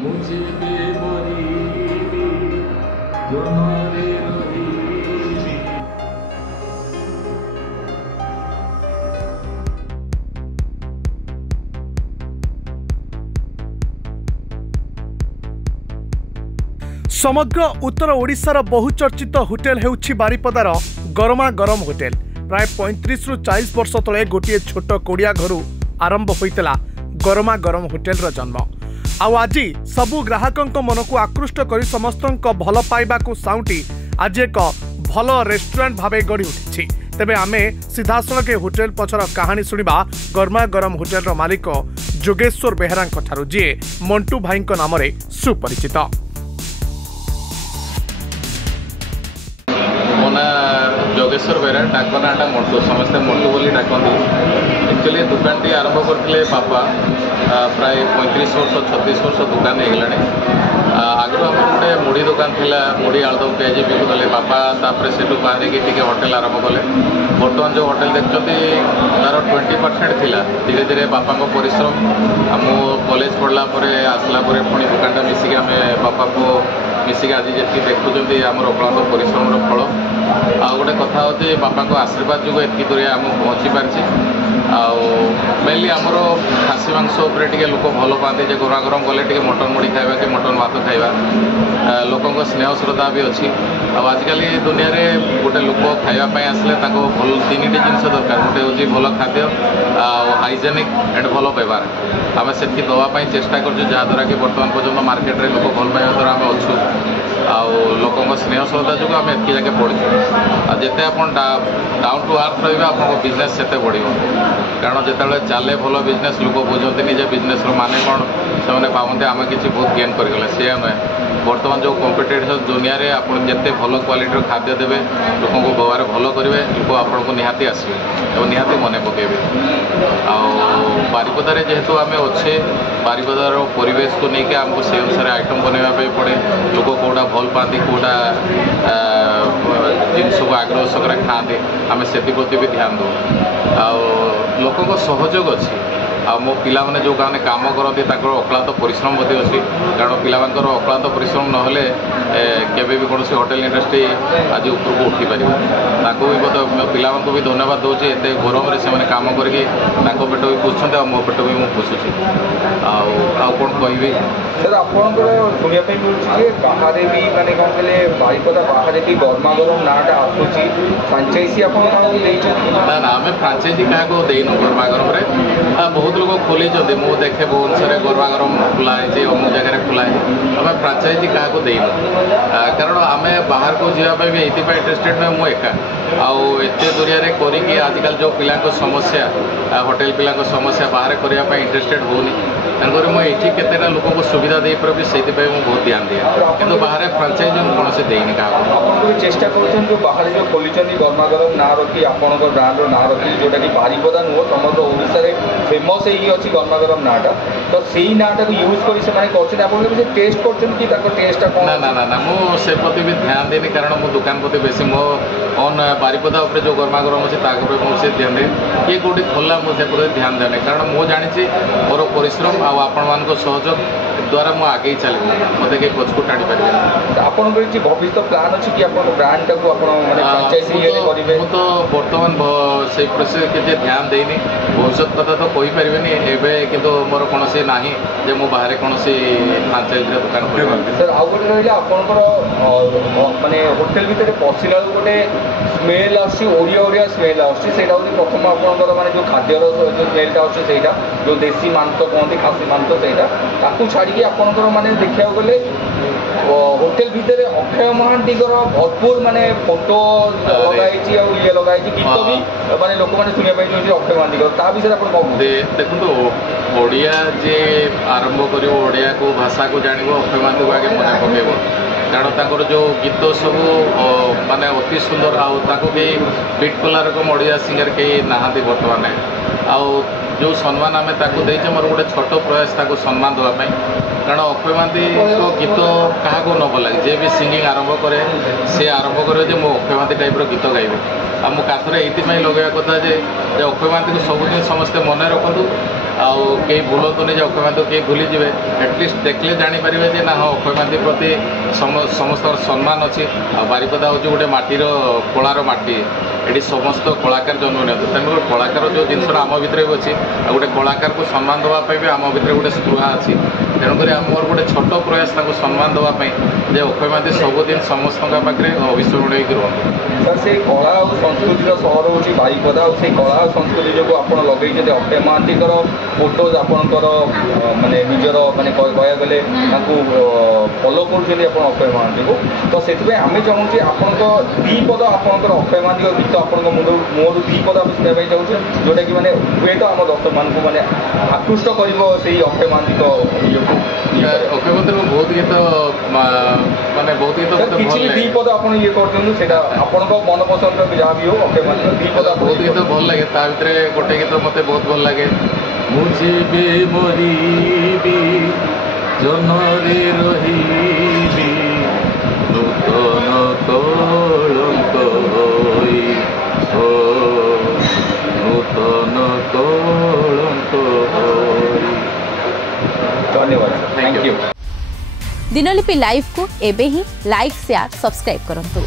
समग्र उत्तर ओडिशार बहुचर्चित होटेल हेउछि बारिपदार गरमा गरम होटेल। प्राय 35 रु 40 वर्ष तले गोटे छोट कोड़िया घर आरंभ होइतला गरमा गरम होटेल जन्म। आज सबु ग्राहकों मन को आकृष्ट कर समस्त भल पाइबा को साउंटी आज एक भल रेस्टोरेंट भावे गढ़ी उठी। तेबे आमे सीधासलख होटेल पछर कहानी सुनिबा गरमा गरम होटेल मालिक जोगेश्वर बेहरा ठारू, जी मंटू भाई नाम सुपरिचित। जोगेश्वर बेहरा डाक नाटा मंटू, समस्ते मंटू बोली डाकती। एक्चुअली दुकान टी आरंभ करते पापा प्राय 35 वर्ष 36 वर्ष दुकान होगला। आगु आम गोटे मुढ़ी दुकान थी, मुढ़ी आलुदम पियाजी बिकुले पापा, तापर से बाहर की होटेल आरंभ कले। बर्तमान जो होटेल देखते तार 20% थिला। धीरे धीरे बापा परिश्रम आम कॉलेज पढ़ला आसला पुणी दुकान मिसिक आम बापा को मिसिक आज जी देखुं आम अक्लांत परिश्रम फल। आ गोटे कथा होती बापा को आशीर्वाद जो एति दूर आम पहुँची पार्टी। मेनली आमर खासी मांस टे लोक भल पाते गरमा गरम गले टे मटन मुढ़ी खाइबा कि मटन भात खाइबा लोकों स्नेह श्रद्धा भी अच्छी। आजिकल दुनिया रे गोटे लोक खाइबापी आसले भल 3टी जिनस दरकार। गोटे हूँ भल खाद्य, हाइजेनिक एंड भल व्यवहार। आम से दवाई चेष्टा करूँ जहाँद्वारा कि बर्तमान पर्यटन मार्केट में लोक भल पाइबा द्वारा आम अच्छू। लोकों स्नेह श्रद्धा जो आम एति जगह पढ़ू। जिते आप डाउन टू अर्थ रहा आप बिजनेस से बढ़, कारण जिते चले भल बिजनेस लोक बुझती निजे बिजनेस माने कौन से भावते आम कि बहुत गेन करगले। सी नुहे बर्तमान जो कॉम्पिटिटिव दुनिया रे आप जिते भल क्वालिटी खाद्य देवे, लोक व्यवहार भल करेंगे, लोक आपको निहाती आसवे और निहाती मन पकेबे। बारिपदार जेहेतु आम अच्छे बारिपदार परिवेश को लेकिन आमको से अनुसार आइटम बनवाई पड़े। लोक कौटा भल पाती कौटा जिन सब आग्रह सकर खाते आम से प्रति भी ध्यान दो। लोकों सहयोग अच्छी। मो पिला माने जो गाने काम करती अक्लांत परिश्रम भी अच्छी, कारण पिलांकर अक्लांत परिश्रम नहले केबे भी कौन होटेल इंडस्ट्री आज ऊपर को उठी पार। भी पिला भी धन्यवाद दूसरी एत गरम से काम करके पेट भी पोषुंट आ मो पेट भी मुझे पोषुची। कौन कहि सर आपंकर शुणा मिलूँ बाहर भी माने कौन कहले बारिपदा बाहर भी गरमा गरम नाटा आसूची फ्रांचाइजी आप ना ना आम फ्रांचाइजी क्या देनु गरमा गरम बहुत लोग खोली मु देखे भुवनेश्वर गरमा गरम खुलाए अमुक जगह खुलाए। आम फ्रांचाइजी क्या देनु, कारण आम बाहर को जावाई भी ये इंटरेस्टेड नुहे। मु एका आते दुनिया करी आजिकल जो पिला समस्या होटेल पिला समस्या बाहर करने इंटरेस्टेड होनी, तेणुक मुझे केतेटा लोक को सुविधा दे पारि से बहुत ध्यान दिए। कि बाहर फ्रांचाइजी कौन से देनी क्या चेष्टा कर बाहर जो खोली गरमा गरम ना रखी आपण ब्रांड ना रखी जोटा कि बारिपदा नुह समग्र ओडिशा रे फेमस ही अच्छी गरमा गरम नाटा, तो से नाटा को यूज कर टेस्ट कर टेस्ट ना ना ना ना मुझे प्रति भी ध्यान देनी, कारण मो दुकान प्रति बेसी मो ऑन बारिपदा जो गरमा गरम अच्छे मुझे ध्यान दे किए कौटी खोला मुझे प्रति ध्यान देने, कारण मुझे जानी मोर परिश्रम आपण मान सहयोग द्वारा मुझे आगे चल मत कहीं पछकू टाणी पारे। आपंकर भविष्य प्लान अच्छी कि ब्रांड टाक करेंगे? तो बर्तमान से प्रोसेस किसी ध्यान देनी, भविष्य कथा तो कहीपर एवं किंतु मोर कौन सी ना जे मु बाहर कौन सी फ्रांचाइजी दुकान कर। सर आउ गोटे रहा आपंकर माने होटेल भितर पशिला गोटे स्मेल आड़िया स्मेल आसा प्रथम आपंकर माने जो खाद्यर जो स्मेलटा आसा जो देसी मांस कहते खासी मांस से छाड़ी आपंकर माने देखा गले होटेल भितर अक्षय महांती भरपूर माने फोटो लगाई ये लगाई गीत भी माने लोक मैंने शुणा अक्षय महांती ता विषय आप देखो ओडिया जे आरंभ कर ओडिया को भाषा को जान अक्षय महांती को आगे मन पकेब, कारण तांकर जो गीत सब माने अति सुंदर भी बीट कला रकम ओडिया सिंगर कहीं नहांती बर्तमान। आउ जो सम्मान आम देचे मोर गोटे छोट प्रयास ताको सम्मान देवाई, कारण अक्षय महांती गीत क्या न भल लगे जे भी सिंगिंग आरंभ करे सी आरंभ करे मो अक्षय महांती टाइप गीत गाइबे। आ मु काथरे ये लगेगा कथा जे अक्षय महांती को सबुदिन समस्ते मन रखु कई भूलतुनि जे अक्षय महांती किए भूलीजे एटलिस्ट देखले जापर जे ना हाँ अक्षय महांती प्रति समस्त सम्मान अच्छी बारिपदा हूँ गोटे माटीर कलार माटी ये समस्त कलाकार जन्म नियंतु तेणु कलाकार जो जिनसा आम भितर भी अच्छी गोटे कलाकार को सम्मान देवाई भी आम भितर गोटे स्पृहा अच्छी तेणुक आमर गोटे छोट प्रयास सम्मान देवाई जे अक्षय महांती सबुदिन समस्त पाखे अविस्मरणीय होकर रुहतु सर से कला और संस्कृति सहर हूँ बारिपदा और से कला और संस्कृति जो आप लगे अक्षय महांती फोटोज आपणकर माने निजर माने कह गले फॉलो कर अक्षय महांती को तो से आम चाहूँ आपण दीपद आपंकर अक्षय महांती गीत आप मुहर दीपद आम शुणा चाहूँ जोटा कि मैंने हुए तो आम दर्शक मान मैंने आकृष्ट कर अक्षय महांती अक्षय महांती बहुत गीत माने बहुत गीत किसी दीपद आप ये कर आपण मन पसंद जहाँ भी हो अक्षय महांती दीपद बहुत गीत भल लगे ता भितर गोटे गीत मत बहुत भल लगे मुझे मरीबी जनरे रहीबी नूतन कलंक होई नूतन कलंक होई। धन्यवाद थैंक यू। दिनलिपि लाइव को एबे ही लाइक शेयर सब्सक्राइब करंतु।